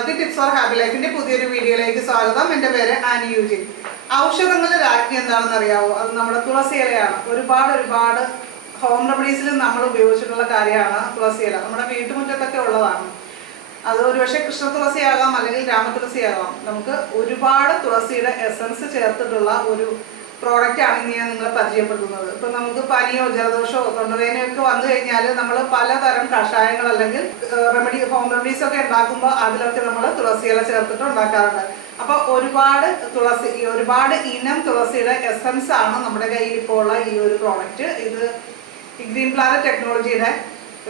Multi tips four happy ലൈഫിന്റെ പുതിയൊരു വീഡിയോയിലേക്ക് സ്വാഗതം. എൻ്റെ പേര് ആനി യൂജിൻ. ഔഷധങ്ങളുടെ രാജ്ഞി എന്താണെന്ന് അറിയാവോ? അത് നമ്മുടെ തുളസി ഇലയാണ്. ഒരുപാട് ഹോം റെമഡീസിലും നമ്മൾ ഉപയോഗിച്ചിട്ടുള്ള കാര്യമാണ് തുളസി ഇല. നമ്മുടെ വീട്ടുമുറ്റത്തൊക്കെ ഉള്ളതാണ്. അത് ഒരുപക്ഷെ കൃഷ്ണ തുളസിയാകാം, അല്ലെങ്കിൽ രാമതുളസിയാകാം. നമുക്ക് ഒരുപാട് തുളസിയുടെ എസൻസ് ചേർത്തിട്ടുള്ള ഒരു പ്രോഡക്റ്റാണ് ഇനി ഞാൻ നിങ്ങളെ പരിചയപ്പെടുത്തുന്നത്. ഇപ്പം നമുക്ക് പനിയോ ജലദോഷമോ തൊണ്ടവേദനയോ ഒക്കെ വന്നു കഴിഞ്ഞാൽ നമ്മൾ പലതരം കഷായങ്ങൾ അല്ലെങ്കിൽ ഹോം റെമഡീസ് ഒക്കെ ഉണ്ടാക്കുമ്പോൾ അതിലൊക്കെ നമ്മൾ തുളസി ഇല ചേർത്തിട്ട് ഉണ്ടാക്കാറുണ്ട്. അപ്പോൾ ഒരുപാട് ഇനം തുളസിയുടെ എസൻസ് ആണ് നമ്മുടെ കയ്യിൽ ഇപ്പോൾ ഉള്ള ഈ ഒരു പ്രോഡക്റ്റ്. ഇത് ഗ്രീൻ പ്ലാനറ്റ് ടെക്നോളജിയുടെ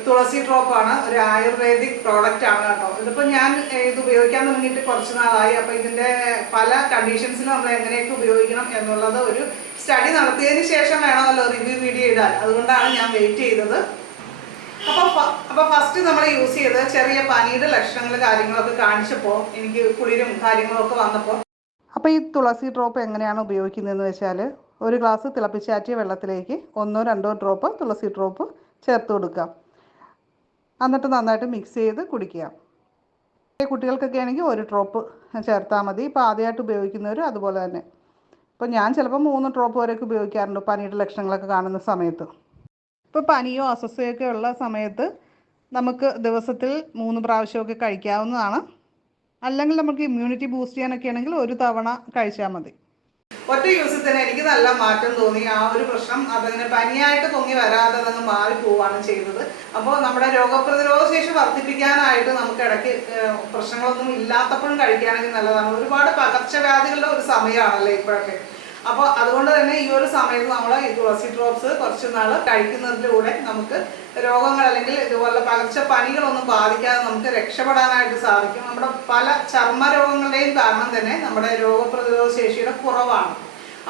തുളസി ഡ്രോപ്പാണ്. ഒരു ആയുർവേദിക് പ്രോഡക്റ്റ് ആണ് കേട്ടോ. ഇതിപ്പോൾ ഞാൻ ഇത് ഉപയോഗിക്കാൻ തുടങ്ങിയിട്ട് കുറച്ച് നാളായി. അപ്പോൾ ഇതിൻ്റെ പല കണ്ടീഷൻസിലും നമ്മൾ എങ്ങനെയൊക്കെ ഉപയോഗിക്കണം എന്നുള്ളത് ഒരു സ്റ്റഡി നടത്തിയതിന് ശേഷം വേണമല്ലോ റിവ്യൂ വീഡിയോ ഇടാൻ. അതുകൊണ്ടാണ് ഞാൻ വെയിറ്റ് ചെയ്തത്. അപ്പോൾ ഫസ്റ്റ് നമ്മൾ യൂസ് ചെയ്ത് ചെറിയ പനിയുടെ ലക്ഷണങ്ങൾ കാര്യങ്ങളൊക്കെ കാണിച്ചപ്പോൾ എനിക്ക് കുളിരും കാര്യങ്ങളൊക്കെ വന്നപ്പോൾ അപ്പോൾ ഈ തുളസി ഡ്രോപ്പ് എങ്ങനെയാണ് ഉപയോഗിക്കുന്നതെന്ന് വെച്ചാൽ, ഒരു ഗ്ലാസ് തിളപ്പിച്ചാറ്റിയ വെള്ളത്തിലേക്ക് 1-2 ഡ്രോപ്പ് തുളസി ഡ്രോപ്പ് ചേർത്ത് കൊടുക്കാം. എന്നിട്ട് നന്നായിട്ട് മിക്സ് ചെയ്ത് കുടിക്കുക. കുട്ടികൾക്കൊക്കെ ആണെങ്കിൽ 1 ഡ്രോപ്പ് ചേർത്താൽ മതി. ഇപ്പോൾ ആദ്യമായിട്ട് ഉപയോഗിക്കുന്നവർ അതുപോലെ തന്നെ. ഇപ്പോൾ ഞാൻ ചിലപ്പോൾ 3 ഡ്രോപ്പ് വരെയൊക്കെ ഉപയോഗിക്കാറുണ്ട് പനിയുടെ ലക്ഷണങ്ങളൊക്കെ കാണുന്ന സമയത്ത്. ഇപ്പോൾ പനിയോ അസ്വസ്ഥയൊക്കെ ഉള്ള സമയത്ത് നമുക്ക് ദിവസത്തിൽ 3 പ്രാവശ്യമൊക്കെ കഴിക്കാവുന്നതാണ്. അല്ലെങ്കിൽ നമുക്ക് ഇമ്മ്യൂണിറ്റി ബൂസ്റ്റ് ചെയ്യാനൊക്കെ ആണെങ്കിൽ 1 തവണ കഴിച്ചാൽ മതി. ഒറ്റ യൂസിൽ തന്നെ എനിക്ക് നല്ല മാറ്റം തോന്നി. ആ ഒരു പ്രശ്നം അതങ്ങനെ പനിയായിട്ട് പൊങ്ങി വരാതെ അതങ്ങ് മാറിപ്പോവാണ് ചെയ്തത്. അപ്പോൾ നമ്മുടെ രോഗപ്രതിരോധ ശേഷി വർദ്ധിപ്പിക്കാനായിട്ട് നമുക്ക് ഇടയ്ക്ക് പ്രശ്നങ്ങളൊന്നും ഇല്ലാത്തപ്പോഴും കഴിക്കുകയാണെങ്കിൽ നല്ലതാണ്. ഒരുപാട് പകർച്ചവ്യാധികളുടെ ഒരു സമയമാണല്ലോ ഇപ്പോഴൊക്കെ. അപ്പോൾ അതുകൊണ്ട് തന്നെ ഈ ഒരു സമയത്ത് നമ്മൾ ഈ തുളസി ഡ്രോപ്സ് കുറച്ച് നാൾ കഴിക്കുന്നതിലൂടെ നമുക്ക് രോഗങ്ങൾ അല്ലെങ്കിൽ ഇതുപോലെ പകർച്ചപ്പനികളൊന്നും ബാധിക്കാതെ നമുക്ക് രക്ഷപ്പെടാനായിട്ട് സാധിക്കും. നമ്മുടെ പല ചർമ്മരോഗങ്ങളുടെയും കാരണം തന്നെ നമ്മുടെ രോഗപ്രതിരോധ ശേഷിയുടെ കുറവാണ്.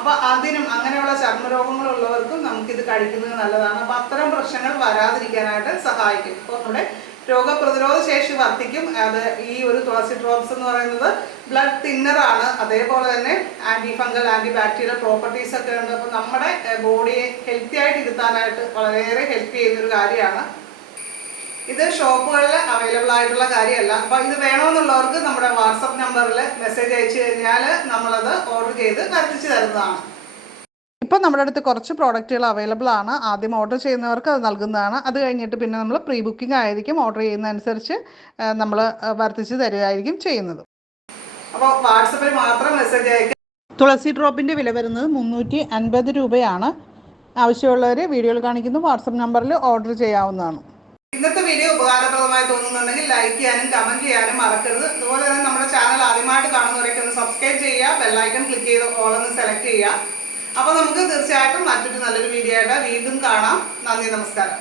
അപ്പോൾ അതിനും അങ്ങനെയുള്ള ചർമ്മരോഗങ്ങളുള്ളവർക്കും നമുക്കിത് കഴിക്കുന്നത് നല്ലതാണ്. അപ്പോൾ അത്തരം പ്രശ്നങ്ങൾ വരാതിരിക്കാനായിട്ട് സഹായിക്കും. അപ്പോൾ നമ്മുടെ രോഗപ്രതിരോധ ശേഷി വർദ്ധിക്കും. അത് ഈ ഒരു തുളസി ഡ്രോപ്സ് എന്ന് പറയുന്നത് ബ്ലഡ് തിന്നറാണ്. അതേപോലെ തന്നെ anti fungal anti bacterial properties ഒക്കെ ഉണ്ട്. അപ്പോൾ നമ്മുടെ ബോഡിയെ ഹെൽത്തി ആയിട്ട് ഇരുത്താനായിട്ട് വളരെയേറെ ഹെൽപ്പ് ചെയ്യുന്നൊരു കാര്യമാണ്. ഇത് ഷോപ്പുകളിൽ അവൈലബിൾ ആയിട്ടുള്ള കാര്യമല്ല. അപ്പോൾ ഇത് വേണമെന്നുള്ളവർക്ക് നമ്മുടെ വാട്സപ്പ് നമ്പറിൽ മെസ്സേജ് അയച്ചു കഴിഞ്ഞാൽ നമ്മളത് ഓർഡർ ചെയ്ത് വരുത്തിച്ച് തരുന്നതാണ്. ഇപ്പോൾ നമ്മുടെ അടുത്ത് കുറച്ച് പ്രോഡക്റ്റുകൾ അവൈലബിൾ ആണ്. ആദ്യം ഓർഡർ ചെയ്യുന്നവർക്ക് അത് നൽകുന്നതാണ്. അത് കഴിഞ്ഞിട്ട് പിന്നെ നമ്മൾ പ്രീ ബുക്കിംഗ് ആയിരിക്കും. ഓർഡർ ചെയ്യുന്നതനുസരിച്ച് നമ്മൾ വർദ്ധിച്ച് തരികയായിരിക്കും ചെയ്യുന്നത്. അപ്പോൾ വാട്സപ്പിൽ മാത്രം മെസ്സേജ് അയക്കുക. തുളസി ഡ്രോപ്പിൻ്റെ വില വരുന്നത് 350 രൂപയാണ്. ആവശ്യമുള്ളവർ വീഡിയോയിൽ കാണിക്കുന്ന വാട്സപ്പ് നമ്പറിൽ ഓർഡർ ചെയ്യാവുന്നതാണ്. ഇന്നത്തെ വീഡിയോ ഉപകാരപ്രദമായി തോന്നുന്നുണ്ടെങ്കിൽ ലൈക്ക് ചെയ്യാനും കമൻറ്റ് ചെയ്യാനും മറക്കരുത്. അതുപോലെ തന്നെ നമ്മുടെ ചാനൽ ആദ്യമായിട്ട് കാണുന്നവരൊക്കെ ഒന്ന് സബ്സ്ക്രൈബ് ചെയ്യുക. ബെല്ലൈക്കൺ ക്ലിക്ക് ചെയ്ത് ഓൾ ഒന്ന് സെലക്ട് ചെയ്യുക. അപ്പോൾ നമുക്ക് തീർച്ചയായിട്ടും മറ്റൊരു നല്ലൊരു വീഡിയോ ആയിട്ട് വീണ്ടും കാണാം. നന്ദി, നമസ്കാരം.